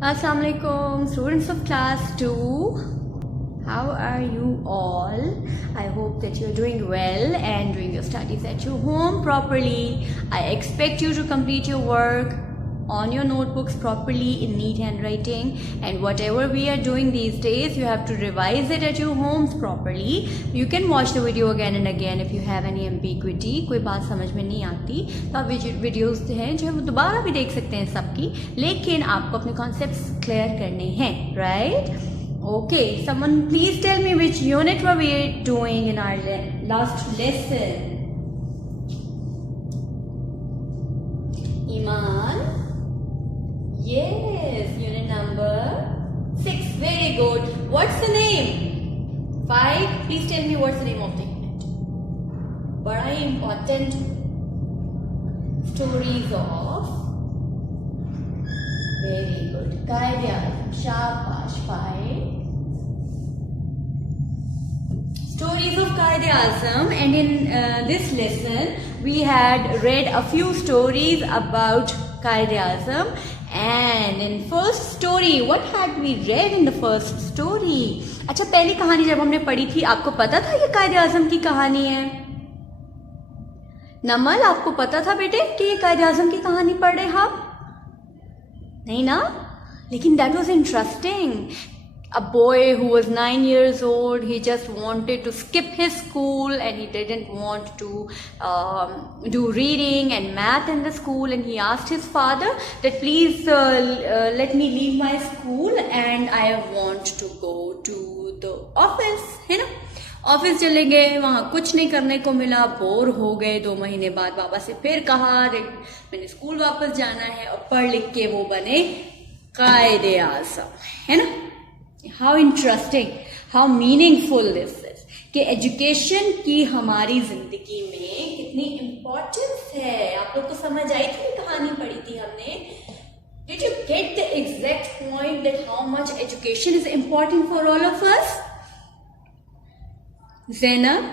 Assalamualaikum, students of class 2. How are you all? I hope that you're doing well and doing your studies at your home properly. I expect you to complete your work on your notebooks properly in neat handwriting, and whatever we are doing these days, you have to revise it at your homes properly. You can watch the video again and again if you have any ambiguity, कोई बात समझ में नहीं आती तो आप videos हैं जो वो दोबारा भी देख सकते हैं सबकी, लेकिन आपको अपने कॉन्सेप्ट्स क्लियर करने हैं, right? Okay, someone please tell me which unit were we doing in our last lesson? Iman? Yes, unit number 6. Very good. What's the name? 5. Please tell me what's the name of the unit. Very important stories of. Very good. Qaid-e-Azam. Shabash. 5. Stories of Qaid-e-Azam, and in this lesson we had read a few stories about Qaid-e-Azam. And in first story, what had we read in the first story? अच्छा, पहली कहानी जब हमने पढ़ी थी, आपको पता था ये कायद-ए-आज़म की कहानी है? नमल, आपको पता था बेटे कि ये कायद-ए-आज़म की कहानी पढ़ रहे हैं आप? नहीं ना? लेकिन that was interesting. A boy who was 9 years old, he just wanted to skip his school and he didn't want to do reading and math in the school, and he asked his father that please let me leave my school and I want to go to the office, है ना? Office चले गए, वहाँ कुछ नहीं करने को मिला, बोर हो गए। 2 महीने बाद बाबा से फिर कहा मैंने स्कूल वापस जाना है, और पढ़ लिख के वो बने कायद-ए-आज़म, है ना? How interesting, how meaningful this is कि एजुकेशन की हमारी जिंदगी में कितनी इम्पोर्टेंस है। आप लोग को समझ आई थी, कहानी पढ़ी थी हमने? Did you get the exact point that how much education is important for all of us? Zainab,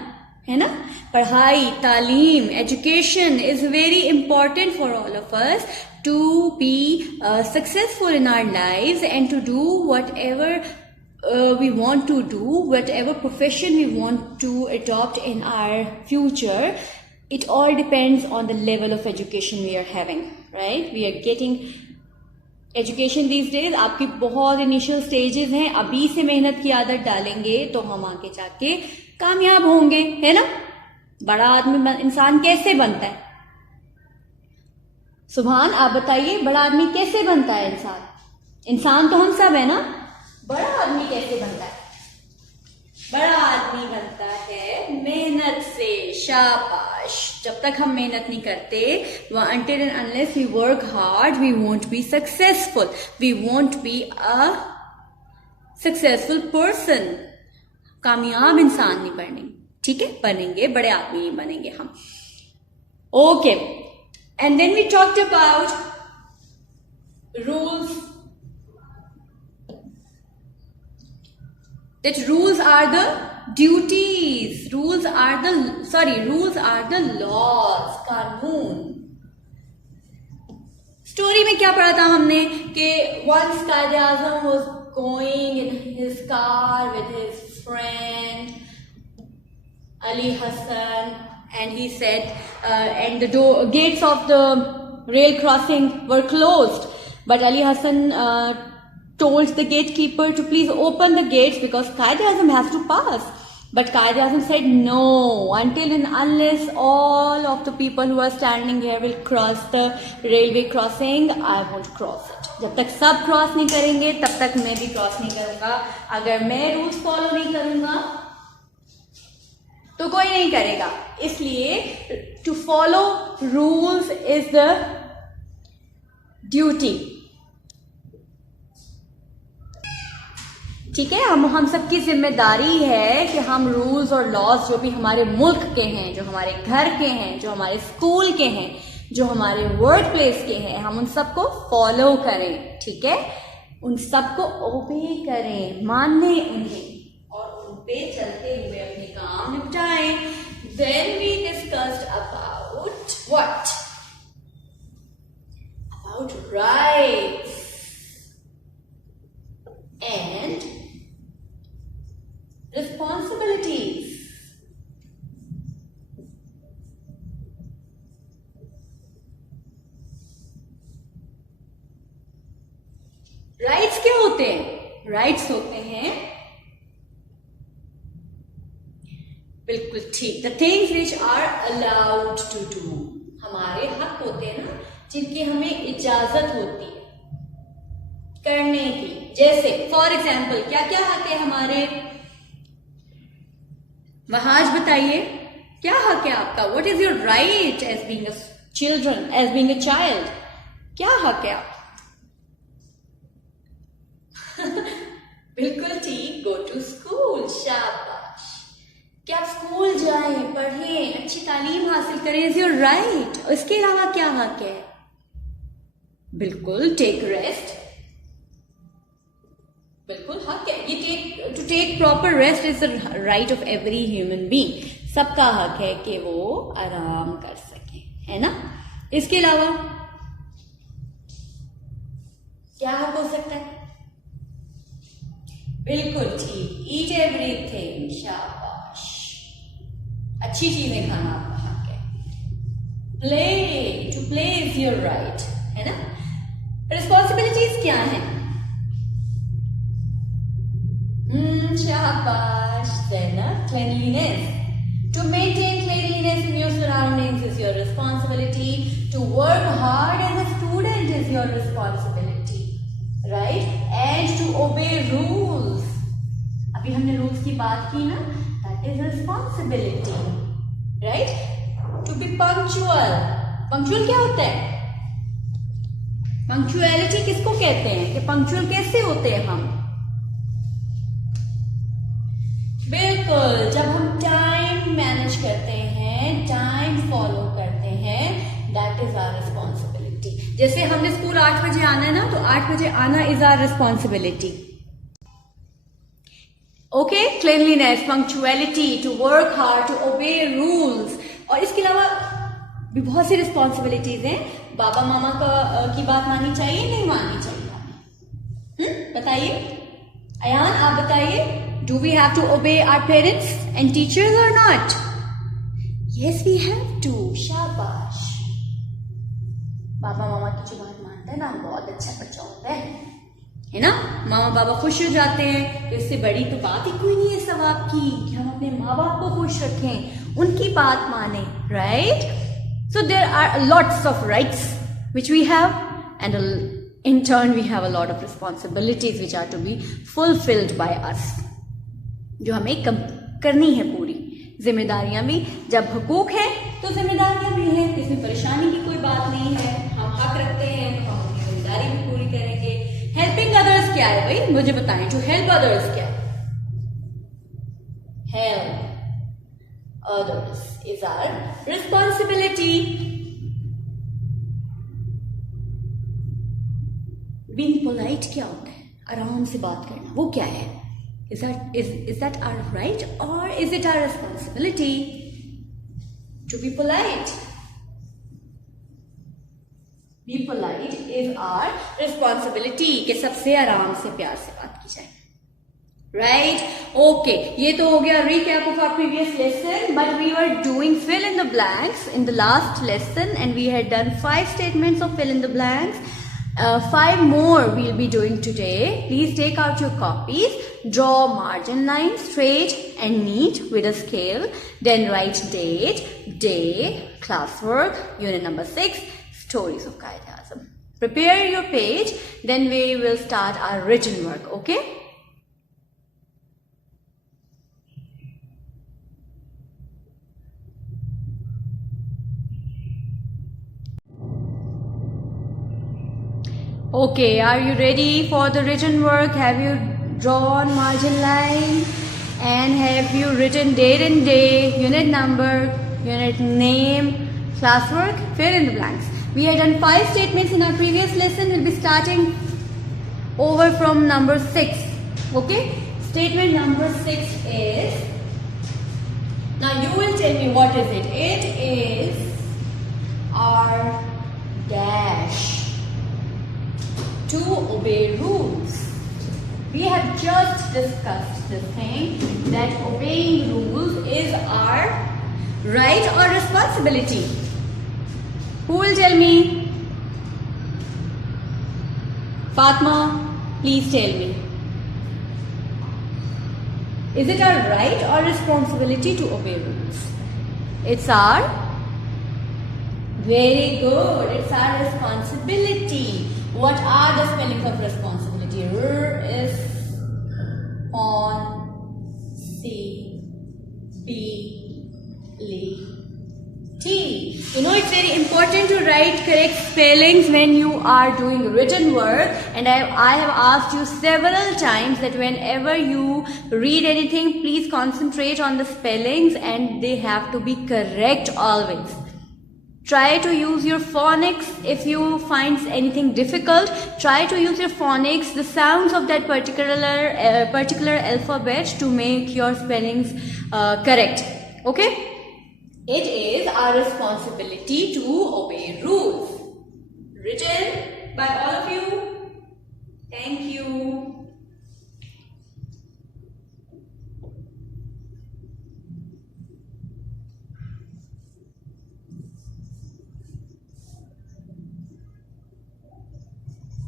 है ना? पढ़ाई, तालीम, education is very important for all of us to be successful in our lives and to do whatever we want to do, whatever profession we want to adopt in our future. It all depends on the level of education we are having, right? We are getting education these days. आपकी बहुत initial stages हैं, अभी से मेहनत की आदत डालेंगे तो हम आगे जाके कामयाब होंगे, है ना? बड़ा आदमी इंसान कैसे बनता है? सुभान, आप बताइए, बड़ा आदमी कैसे बनता है? इंसान तो हम सब है ना? बड़ा आदमी कैसे बनता है? बड़ा आदमी बनता है मेहनत से। शाबाश। जब तक हम मेहनत नहीं करते, until and unless we work hard, we won't be successful. We won't be a successful person. कामयाब इंसान नहीं बनेंगे, ठीक है? बनेंगे, बड़े आदमी नहीं बनेंगे हम। Okay. And then we talked about rules. That rules are the duties. Rules are the laws. कानून। स्टोरी में क्या पढ़ा था हमने कि once Qaid-e-Azam was going in his car with his friend Ali Hassan, and he said, and the gates of the rail crossing were closed, but Ali Hassan told the gatekeeper to please open the gates because Qaid-e-Azam has to pass. But Qaid-e-Azam said no, until and unless all of the people who are standing here will cross the railway crossing, I won't cross it. जब तक सब cross नहीं करेंगे तब तक मैं भी cross नहीं करूंगा। अगर मैं रूल्स फॉलो नहीं करूंगा तो कोई नहीं करेगा। इसलिए to follow rules is the duty, ठीक है? हम सबकी जिम्मेदारी है कि हम रूल्स और लॉज जो भी हमारे मुल्क के हैं, जो हमारे घर के हैं, जो हमारे स्कूल के हैं, जो हमारे वर्क प्लेस के हैं, हम उन सबको फॉलो करें, ठीक है? उन सबको ओबे करें, माने उन्हें और उन पे चलते हुए अपने काम निपटाएं। Then we discussed about what? About rights. Rights क्या होते हैं? राइट्स होते हैं, बिल्कुल ठीक, the things which are allowed to do, हमारे हक होते हैं ना, जिनकी हमें इजाजत होती है करने की। जैसे फॉर एग्जाम्पल क्या क्या हक है हमारे? वहाज बताइए, क्या हक है आपका? What is your right as being a children, as being a child? क्या हक है आपका? बिल्कुल ठीक, गो टू स्कूल, शाबाश, कि आप स्कूल जाएं, पढ़ें, अच्छी तालीम हासिल करें, इज योर राइट। इसके अलावा क्या हक है? बिल्कुल, टेक रेस्ट, बिल्कुल हक है ये, to take proper rest is the right of every human being. सबका हक है कि वो आराम कर सके, है ना? इसके अलावा क्या हक हो सकता है? बिल्कुल ठीक, ईट एवरीथिंग, शाबाश, अच्छी चीजें खाना आपका हक है। Play, to play is your right, है ना? रिस्पॉन्सिबिलिटीज क्या है? शाबाश, cleanliness. To maintain cleanliness in your surroundings is your responsibility. To work hard as a student is your responsibility, right? And to obey rules. अभी हमने rules की बात की ना, that is responsibility, right? To be punctual. Punctual क्या होता है? Punctuality किसको कहते हैं? कि punctual कैसे होते हैं हम? बिल्कुल, जब हम टाइम मैनेज करते हैं, टाइम फॉलो करते हैं, दैट इज आवर रिस्पॉन्सिबिलिटी। जैसे हमने स्कूल 8 बजे आना है ना, तो 8 बजे आना is our responsibility. Okay, cleanliness, punctuality, to work hard, to obey rules. और इसके अलावा भी बहुत सी रिस्पॉन्सिबिलिटीज हैं। बाबा मामा की बात माननी चाहिए, नहीं माननी चाहिए? बताइए अयान, आप बताइए, do we have to obey our parents and teachers or not? Yes, we have to. शाबाश, बाबा मामा की जो बात मानता है ना, बहुत अच्छा बच्चा होता है ना? मामा बाबा खुश हो जाते हैं, तो इससे बड़ी तो बात ही कोई नहीं है सवाब की, कि हम अपने माँ बाप को खुश रखें, उनकी बात माने, right? So there are lots of rights which we have, and in turn we have a lot of responsibilities which are to be fulfilled by us, जो हमें करनी है पूरी। जिम्मेदारियां भी, जब हुकूक है तो जिम्मेदारियां भी हैं, इसमें परेशानी की कोई बात नहीं है। हम हक रखते हैं तो हम अपनी जिम्मेदारी भी पूरी करेंगे। हेल्पिंग अदर्स क्या है भाई, मुझे बताएं, टू हेल्प अदर्स क्या है? Help others is our responsibility. Being polite क्या होता है? आराम से बात करना, वो क्या है? Is that our right or is it our responsibility to be polite? Be polite is our responsibility, कि सबसे आराम से प्यार से बात की जाए, right? Okay, ये तो हो गया recap of our previous lesson, but we were doing fill in the blanks in the last lesson, and we had done 5 statements of fill in the blanks. 5 more we'll be doing today. Please take out your copies. Draw margin lines straight and neat with a scale. Then write date, day, classwork, unit number 6, stories of Qaid-e-Azam. Prepare your page. Then we will start our written work. Okay? Okay, are you ready for the written work? Have you drawn margin line? And have you written date and day, unit number, unit name, classwork? Fill in the blanks. We had done 5 statements in our previous lesson. We'll be starting over from number 6. Okay? Statement number 6 is, now you will tell me what is it. It is our dash. To obey rules. We have just discussed the thing that obeying rules is our right or responsibility. Who will tell me? Fatma, Please tell me. Is it our right or responsibility to obey rules? It's our... Very good. It's our responsibility. What are the spellings of responsibility? R-S-P-O-N-S-I-B-L-I-T. You know, it's very important to write correct spellings when you are doing written work, and I have asked you several times that whenever you read anything, please concentrate on the spellings and they have to be correct always. Try to use your phonics. If you find anything difficult, try to use your phonics, the sounds of that particular alphabet, to make your spellings correct. Okay? It is our responsibility to obey rules. Written by all of you. Thank you.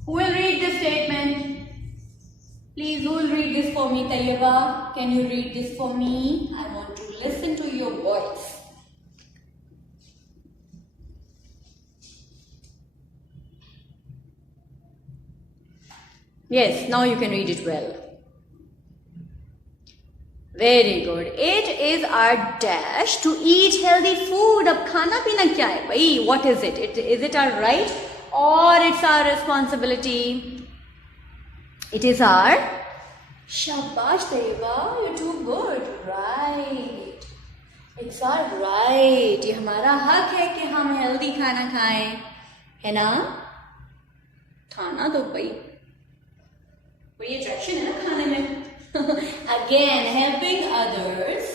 Who will read this statement? Please, who will read this for me? Tayyaba, can you read this for me? I want to listen to your voice. Yes, now you can read it well. Very good. It is our dash to eat healthy food. Ab khana pina kya hai bhai? What is it? Is it our right or it's our responsibility? It is our... Shabash Tayyaba, you're too good. Right. It's our right. ये हमारा हक है कि हम healthy खाना खाएं, है ना? खाना तो भाई वही attraction है ना खाने में. Again, helping others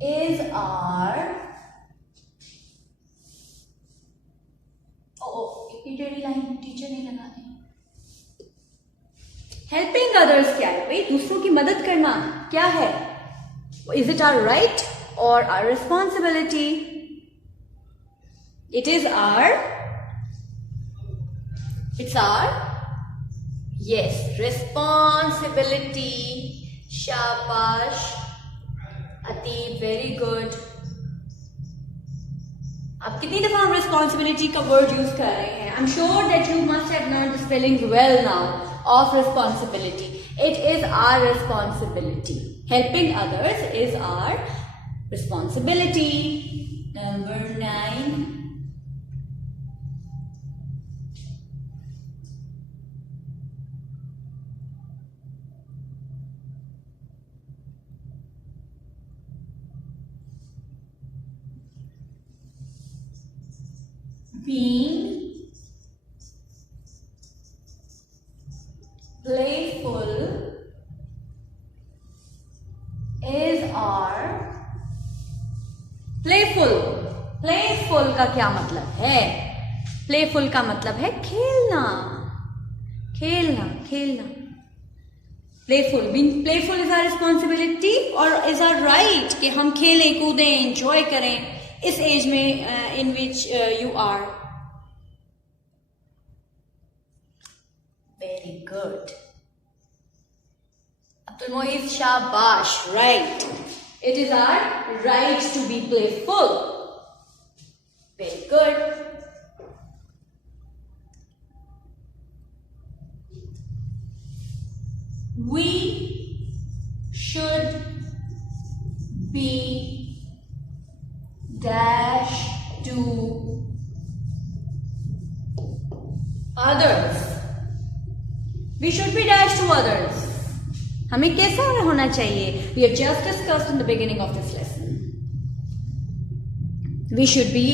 is our... इतनी टेढ़ी लाइन टीचर नहीं लगाते. Helping others क्या है भाई? दूसरों की मदद करना क्या है? Is it our right or our responsibility? It is our... It's our... Yes, responsibility. Shabash. Ateeb, very good. आप कितनी दफा हम responsibility का word use कर रहे हैं? I'm sure that you must have learned the spellings well now of responsibility. It is our responsibility. Helping others is our responsibility. Number 9. Being playful is our... Playful का क्या मतलब है? Playful का मतलब है खेलना. Being playful is our responsibility or is our right कि हम खेलें, कूदें, enjoy करें इस एज में in which you are. Very good. Abdul Moiz, shabash, right. It is our right to be playful. Very good. We should be dash to others. We should be dash to others. हमें कैसा होना चाहिए? We have just discussed in the beginning of this lesson. We should be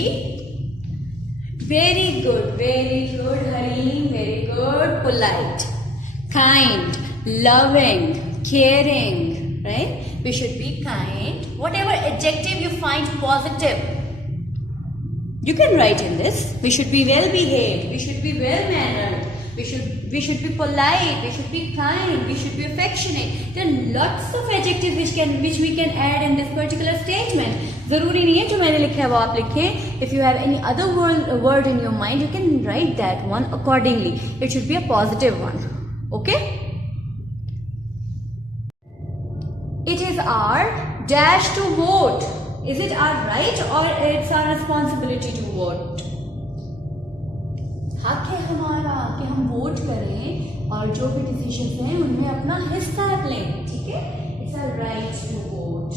very good, Hareem, very good, polite, kind, loving, caring, right? We should be kind. Whatever adjective you find positive, you can write in this. We should be well behaved. We should be well mannered. we should be polite, we should be kind, we should be affectionate. There are lots of adjectives which we can add in this particular statement. जरूरी नहीं है जो मैंने लिखा है वो आप लिखें. If you have any other word in your mind, you can write that one accordingly. It should be a positive one. Okay? It is our dash to vote. Is it our right or it's our responsibility to vote? हक है हमारा कि हम vote करें और जो भी decision हैं उनमें अपना हिस्सा लें. ठीक है? It's a right to vote.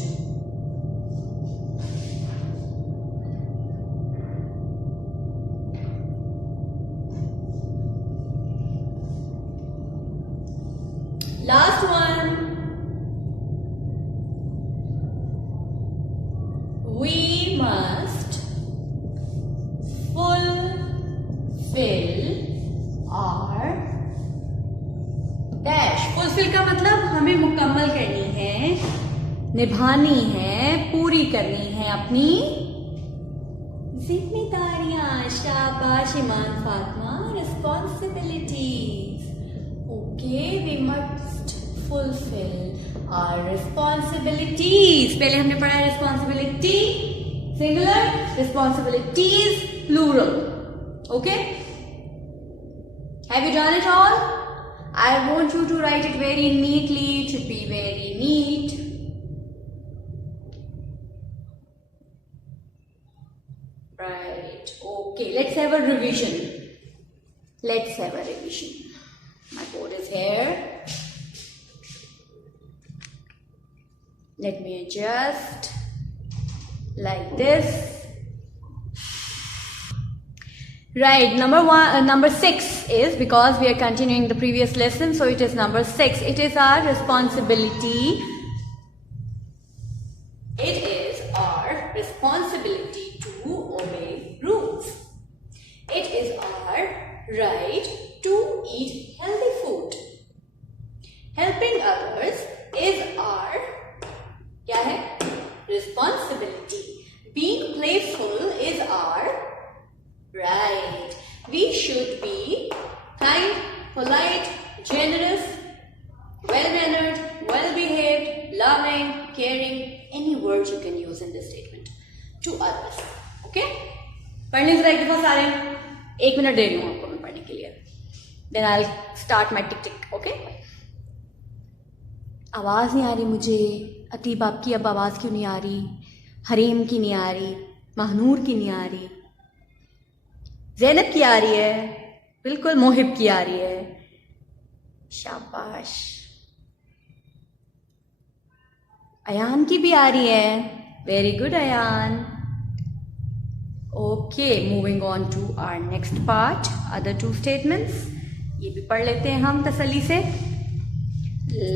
Last one. We must fulfill our dash. fulfill का मतलब हमें मुकम्मल करनी है, निभानी है, पूरी करनी है अपनी जिम्मेदारियां. शाबाश ईमान Fatima. responsibilities. Okay, we must fulfill our responsibilities. पहले हमने पढ़ा है responsibility singular, responsibilities plural. Okay? Have you done it all? I want you to write it very neatly. It should be very neat. Right. Okay. Let's have a revision. Let's have a revision. My board is here. Let me adjust like this. Right, number 6 is, because we are continuing the previous lesson, so it is number 6. It is our responsibility. It is our responsibility to obey rules. It is our right to eat healthy food. Helping others is our क्या है? Responsibility. Being playful is our right. We should be kind, polite, generous, well-mannered, well-behaved, loving, caring, any words you can use in this statement to others. Okay? पढ़ने से बहुत सारे 1 minute दे रही हूँ आपको मैं पढ़ने के लिए. Then I'll start my tick. Okay? आवाज नहीं आ रही मुझे. अतीब आपकी अब आवाज क्यों नहीं आ रही? हरीम की नहीं आ रही, महनूर की नहीं आ रही, ज़ैनब की आ रही है, बिल्कुल मोहिब की आ रही है. शाबाश. अयान की भी आ रही है. Very good Ayan. Okay, moving on to our next part. Other 2 statements ये भी पढ़ लेते हैं हम तसल्ली से.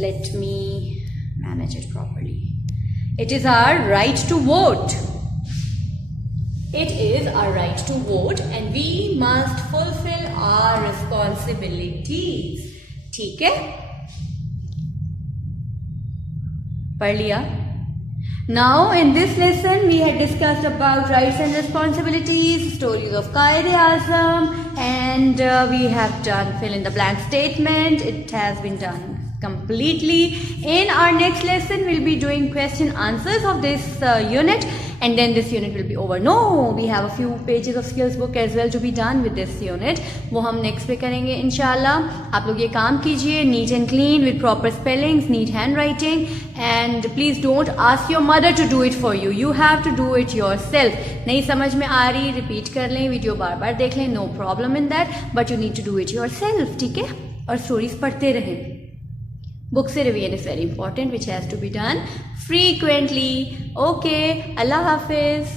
Let me manage it properly. It is our right to vote. It is our right to vote and we must fulfill our responsibilities. ठीक है? पढ़ लिया? Now in this lesson we had discussed about rights and responsibilities, stories of Quaid-e-Azam, and we have done fill in the blank statement. It has been done completely. In our next lesson we'll be doing question answers of this unit, and then this unit will be over. No, we have a few pages of skills book as well to be done with this unit. वो हम next पे करेंगे इंशाल्लाह. आप लोग ये काम कीजिए neat and clean with proper spellings, neat handwriting, and please don't ask your mother to do it for you. You have to do it yourself. नहीं समझ में आ रही repeat कर लें, वीडियो बार बार देख लें, no problem in that, but you need to do it yourself. ठीक है? और stories पढ़ते रहें. Book se revision is very important, which has to be done frequently. Okay, Allah Hafiz.